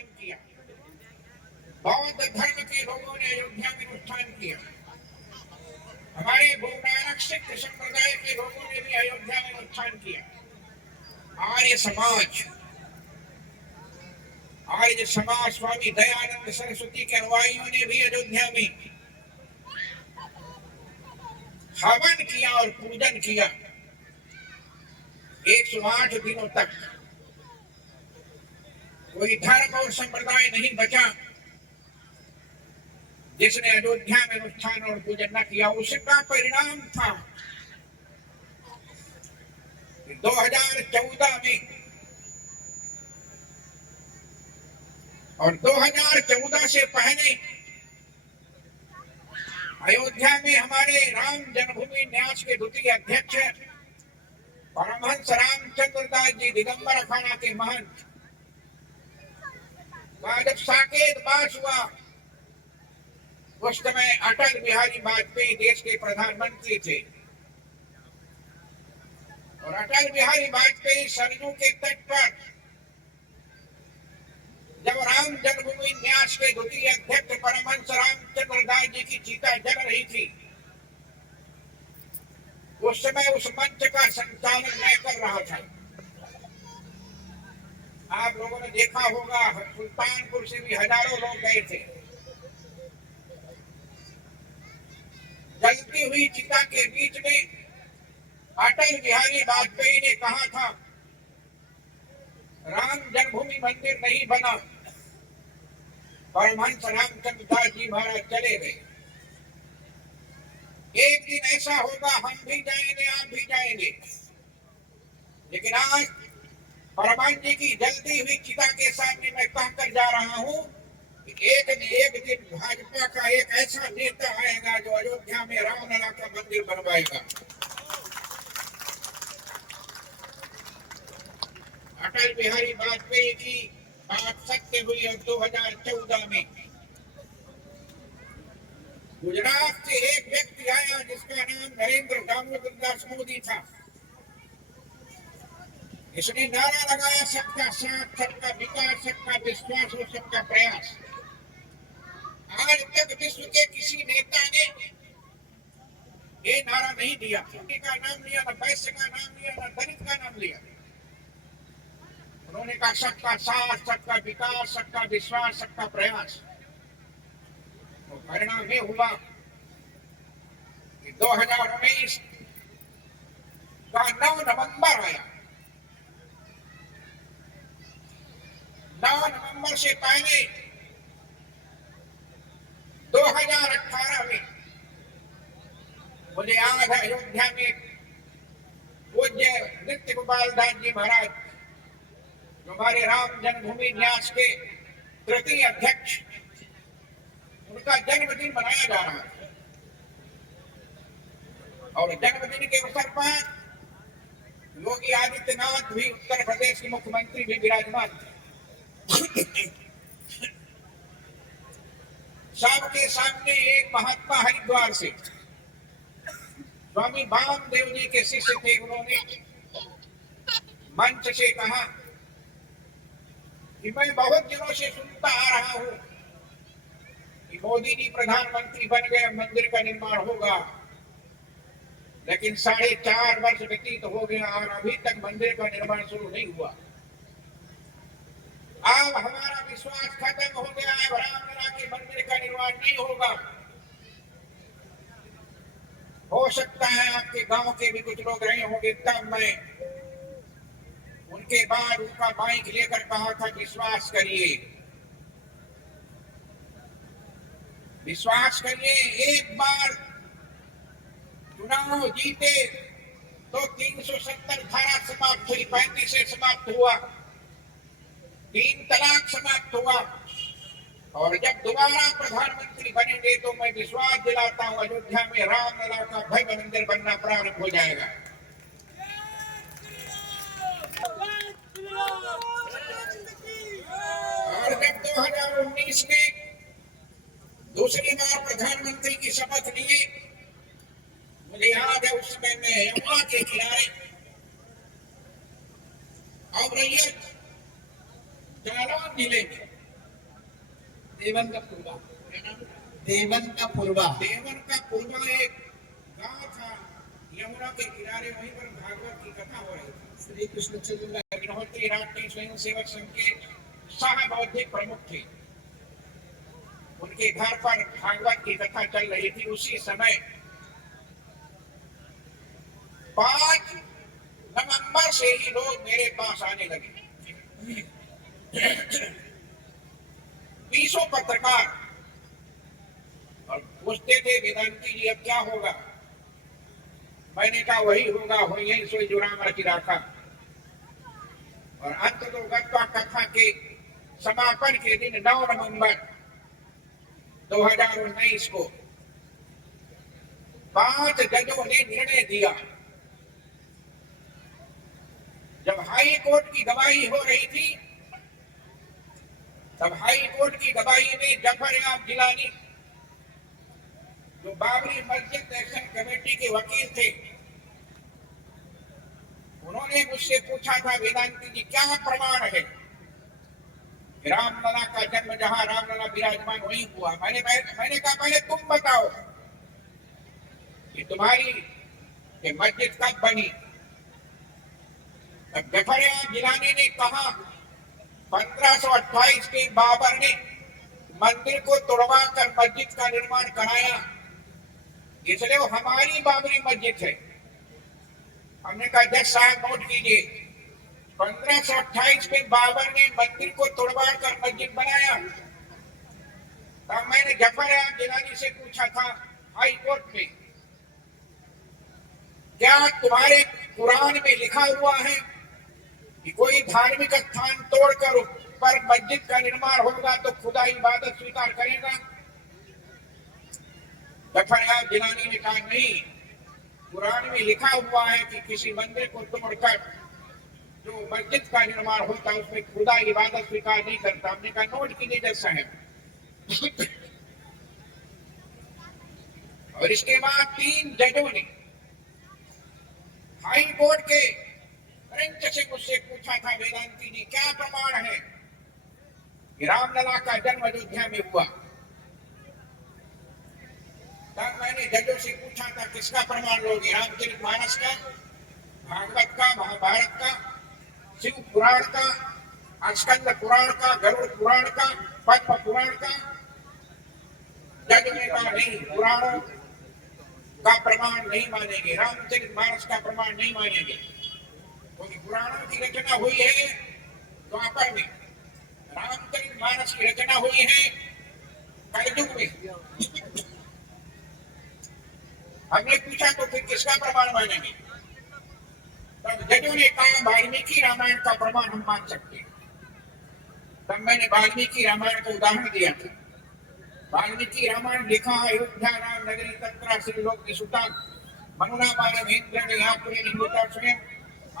अनुष्ठान किया, बौद्ध धर्म के लोगों ने अयोध्या में अनुष्ठान किया, हमारे गुरु नानक सिख संप्रदाय के लोगों ने भी अयोध्या में अनुष्ठान किया, आर्य समाज स्वामी दयानंद सरस्वती के अनुयायियों ने भी अयोध्या में हवन किया और पूजन किया 108 दिनों तक। कोई धर्म और संप्रदाय नहीं बचा जिसने अयोध्या में अनुष्ठान और पूजन न किया। उसका परिणाम था 2014 में, और 2014 से पहले अयोध्या में हमारे राम जन्मभूमि न्यास के द्वितीय अध्यक्ष परमहंस रामचंद्र दास जी दिगंबर अखाड़ा के महंत का जब साकेत वास हुआ, उस समय अटल बिहारी वाजपेयी देश के प्रधानमंत्री थे, और अटल बिहारी वाजपेयी सरयू के तट पर जब राम जन्मभूमि न्यास के द्वितीय अध्यक्ष परमहंस रामचंद्र दास जी की चिता जल रही थी, उस समय उस मंच का संचालन मैं कर रहा था। आप लोगों ने देखा होगा, सुल्तानपुर से भी हजारों लोग गए थे। जलती हुई चिता के बीच में अटल बिहारी वाजपेयी ने कहा था, राम जन्मभूमि मंदिर नहीं बना, परमहंस रामचंद्र दास जी महाराज चले गए। एक दिन ऐसा होगा, हम भी जाएंगे, आप भी जाएंगे। लेकिन आज परमहंस जी की जलती हुई चिता के सामने मैं कहकर जा रहा हूं कि एक न एक दिन भाजपा का एक ऐसा नेता आएगा जो अयोध्या में रामलला का मंदिर बनवाएगा। अटल बिहारी वाजपेयी की बात सत्य हुई। और 2014 में गुजरात से एक व्यक्ति आया जिसका नाम नरेंद्र दामोदर दास मोदी था। इसने नारा लगाया, सबका साथ, सबका विकास, सबका विश्वास और सबका प्रयास। आज तक विश्व के किसी नेता ने ये नारा नहीं दिया, किसी का नाम लिया, न वैश्य का नाम लिया, न दलित का नाम लिया। उन्होंने कहा सबका साथ, सबका विकास, सबका विश्वास, सबका प्रयास। तो परिणाम ये हुआ कि 2019 का 9 नवंबर आया। 9 नवंबर से पहले 2018 में मुझे याद है, अयोध्या में पूज्य नित्य गोपाल दास जी महाराज जो हमारे राम जन्मभूमि न्यास के तृतीय अध्यक्ष, उनका जन्मदिन मनाया जा रहा है। और जन्मदिन के अवसर पर योगी आदित्यनाथ भी, उत्तर प्रदेश के मुख्यमंत्री भी विराजमान थे। सबके सामने एक महात्मा हरिद्वार से स्वामी वामदेव जी के शिष्य थे, उन्होंने मंच से कहा कि मैं बहुत दिनों से सुनता आ रहा हूं कि मोदी जी प्रधानमंत्री बन गए, मंदिर का निर्माण होगा, लेकिन 4.5 वर्ष व्यतीत हो गया और अभी तक मंदिर का निर्माण शुरू नहीं हुआ। अब हमारा विश्वास खत्म हो गया है, रामलला के मंदिर का निर्माण नहीं होगा। हो सकता है आपके गांव के भी कुछ लोग रहे होंगे, तब मैं उनके बाद उनका माइक लेकर कहा था, विश्वास करिए, विश्वास करिए। एक बार चुनाव जीते तो 370 धारा समाप्त हुई, 35 से समाप्त हुआ, 3 तलाक समाप्त हुआ। और जब दोबारा प्रधानमंत्री बनेंगे तो मैं विश्वास दिलाता हूं, अयोध्या में रामलला का भव्य मंदिर बनना प्रारंभ हो जाएगा। और जब 2019 में दूसरी बार प्रधानमंत्री की शपथ लिए, मुझे याद है उस समय मैं यमुना के किनारे और जालौन जिले में देवन का पूर्वा, देवन का पूर्वा एक गांव था यमुना के किनारे, वहीं पर भागवत की कथा हो रही थी। श्री कृष्णचंद्र अग्निहोत्री राष्ट्रीय स्वयं सेवक संघ के शाह बौद्धिक प्रमुख थे। उनके घर पर भागवत की कथा चल रही थी। उसी समय 5 नवंबर से ही लोग मेरे पास आने लगे। 20 पत्रकार, और पूछते थे वेदांती जी अब क्या होगा। मैंने कहा वही होगा, वही सोई जुराम रखी रखा। और अंत तो गत्वा कथा के समापन के दिन 9 नवंबर 2019 को 5 जजों ने निर्णय दिया। जब हाई कोर्ट की गवाही हो रही थी, तब हाई कोर्ट की गवाही में जफर याब जिलानी, जो बाबरी मस्जिद एक्शन कमेटी के वकील थे, उन्होंने मुझसे पूछा था वेदांती जी क्या प्रमाण है रामलला का जन्म जहां रामलला विराजमान वहीं हुआ। मैंने कहा पहले तुम बताओ कि तुम्हारी ये मस्जिद कब बनी। जफर याब जिलानी ने कहा 1528 में बाबर ने मंदिर को तोड़वा कर मस्जिद का निर्माण कराया, इसलिए वो हमारी बाबरी मस्जिद है। हमने कहा जज साहब नोट कीजिए, 1528 में बाबर ने मंदिर को तोड़वा कर मस्जिद बनाया। तब मैंने जफर याब जिलानी से पूछा था हाई कोर्ट में, क्या तुम्हारे कुरान में लिखा हुआ है कि कोई धार्मिक स्थान तोड़कर पर मस्जिद का निर्माण होगा तो खुदा इबादत स्वीकार करेगा। जफर याब जिलानी ने कहा नहीं, कुरान में लिखा हुआ है कि किसी मंदिर को तोड़कर जो मस्जिद का निर्माण होता है उसमें खुदा इबादत स्वीकार नहीं करता। हमने कहा नोट कीजिए जज साहब। और इसके बाद 3 जजों ने हाई कोर्ट के बेंच से मुझसे पूछा था वेदांती जी क्या प्रमाण है कि रामलला का जन्म अयोध्या में हुआ। तब मैंने जजों से पूछा था किसका प्रमाण लोगे, रामचरितमानस का, भागवत का, महाभारत का, शिव पुराण का, स्कंद पुराण का, गरुड़ पुराण का, पद्म पुराण का। जज ने कहा नहीं, पुराणों का प्रमाण नहीं मानेंगे, रामचरितमानस का प्रमाण नहीं मानेंगे, क्योंकि पुराणों की रचना हुई है द्वापर में, रामचरितमानस की रचना हुई है कलयुग में। हमने पूछा तो फिर किसका प्रमाण मानेंगे। तब जजों ने कहा वाल्मीकि रामायण का प्रमाण हम मान सकते हैं। तब मैंने वाल्मीकि रामायण का उदाहरण दिया था। वाल्मीकि रामायण लिखा अयोध्या राम नगरी तत्रा श्रीलोक सुता मनुना मानवेन्द्र यापुरी निहुता स्वयं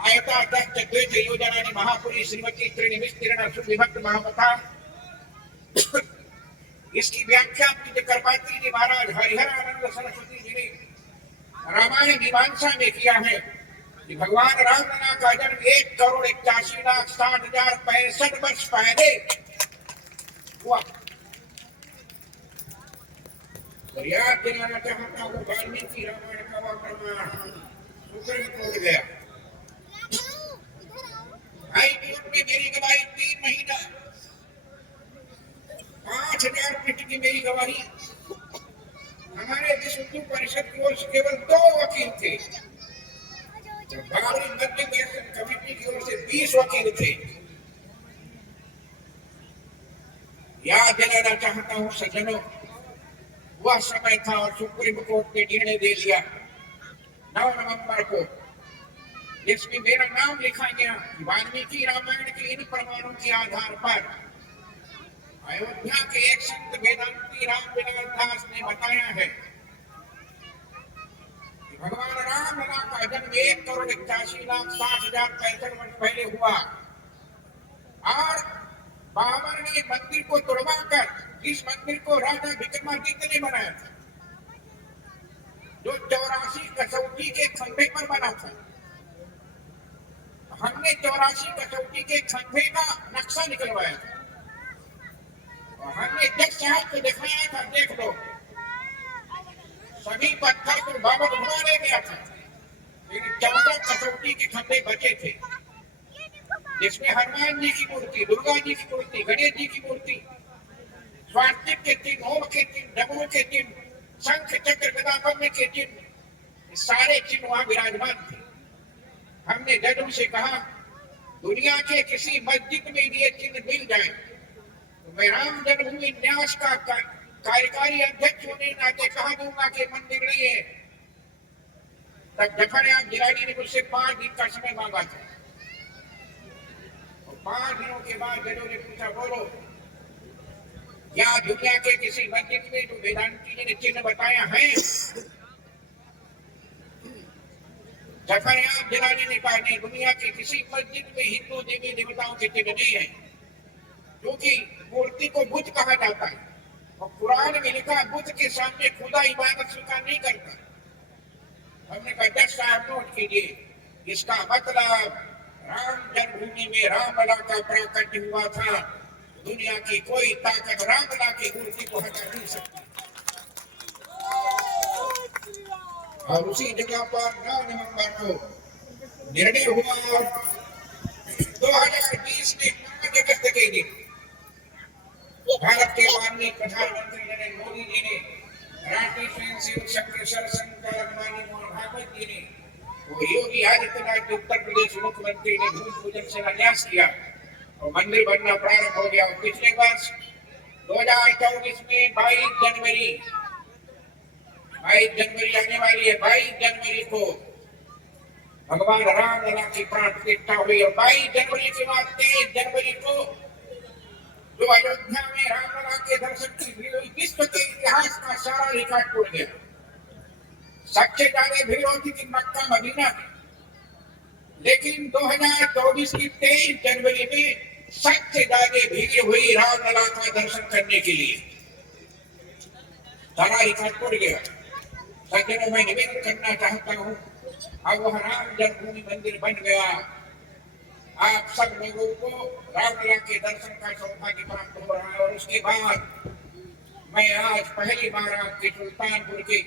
आयता दत्त द्वैत योजना महापुरी श्रीमती त्रिनिविस्तीर्ण सुविभक्त महाकथा। इसकी व्याख्या पूज्य कृपात्री जी महाराज हरिहर आनंद सरस्वती जी ने रामायण मीमांसा में किया है कि भगवान रामलला का जन्म 1,81,60,60,65 वर्ष पहले हुआ। और याद दिलाना चाहता हूँ वाल्मीकि रामायण का वह प्रमाण सुप्रीम कोर्ट गया, हाई कोर्ट में मेरी गवाही 3 महीना 5,000 पृष्ठ की मेरी गवाही। हमारे विश्व हिंदू परिषद की ओर से केवल 2 वकील थे, बाबरी मस्जिद एक्शन कमेटी की ओर से 20 वकील थे। याद दिलाना चाहता हूँ सज्जनों, वह समय था और सुप्रीम कोर्ट ने निर्णय दे दिया 9 नवंबर को, जिसमें मेरा नाम लिखा गया। वाल्मीकि रामायण के इन प्रमाणों के आधार पर अयोध्या के एक संत वेदांती रामविलास दास ने बताया है कि भगवान रामलला का जन्म 1,81,60,65 वर्ष पहले हुआ और बाबर ने मंदिर को तोड़वाकर इस मंदिर को राजा विक्रमादित्य ने बनाया था, जो 84 कसौटी के खंभे पर बना था। हमने 84 कसौटी के खंभे का नक्शा निकलवाया था और हमने जज साहब को दिखाया था, देख लो सभी पत्थर को बाबत घुमा ले गया था, लेकिन 14 कसौटी के खंभे बचे थे, जिसमें हनुमान जी की मूर्ति, दुर्गा जी की मूर्ति, गणेश जी की मूर्ति, स्वास्तिक के चिन्ह, ओम के चिन्ह, डमरू के चिन्ह, शंख चक्र गदा पद्म के चिन्ह, सारे चिन्ह वहां विराजमान थे। हमने जजों से कहा दुनिया के किसी मस्जिद में ये चिन्ह मिल जाए तो मैं राम जन्मभूमि न्यास का कार्यकारी अध्यक्ष होने नाते कहा दूंगा कि मंदिर नहीं है। तब जफरयाब जिलानी ने मुझसे 5 दिन का समय मांगा था, और 5 दिनों के बाद जजों ने पूछा बोलो क्या दुनिया के किसी मस्जिद में जो वेदांती जी ने चिन्ह बताया है? जफरयाब जिलानी ने कहा नहीं, दुनिया के किसी मस्जिद में हिंदू देवी देवताओं के चिन्ह नहीं है, क्योंकि मूर्ति को बुत कहा जाता है और कुरान में लिखा बुत के सामने खुदा इबादत स्वीकार नहीं करता। हमने कहा जज साहब नोट कीजिए, इसका मतलब राम जन्मभूमि में रामलला का प्राकट्य हुआ था, दुनिया की कोई ताकत रामलला की मूर्ति को हटा नहीं सकती। और उसी जगह पर 9 नवंबर को निर्णय हुआ 2020 में 5 अगस्त के दिन भारत के माननीय प्रधानमंत्री नरेंद्र मोदी जी ने, राष्ट्रीय स्वयंसेवक संघ के सरसंघचालक माननीय मोहन भागवत जी ने और योगी आदित्यनाथ के उत्तर प्रदेश मुख्यमंत्री ने भूमि पूजन से न्यास किया और मंदिर बनना प्रारंभ हो गया। और पिछले वर्ष 2024 में 22 जनवरी आने वाली है, 22 जनवरी को भगवान रामलला की प्राण प्रतिष्ठा हुई और 22 जनवरी के बाद 23 जनवरी को जो अयोध्या में रामलला के दर्शन की भीड़ हुई, विश्व के इतिहास का सारा रिकॉर्ड टूट गया। सबसे ज्यादा भीड़ होती थी मक्का मदीना में, लेकिन 2024 की 23 जनवरी में सबसे ज्यादा भीड़ हुई रामलला का दर्शन करने के लिए, सारा रिकॉर्ड टूट गया। सज्जनों, मैं निवेदन करना चाहता हूँ, अब वह राम जन्मभूमि मंदिर बन गया, आप सब लोगों को रामलला के दर्शन का सौभाग्य प्राप्त हो रहा है। और उसके बाद मैं आज पहली बार आपके सुल्तानपुर के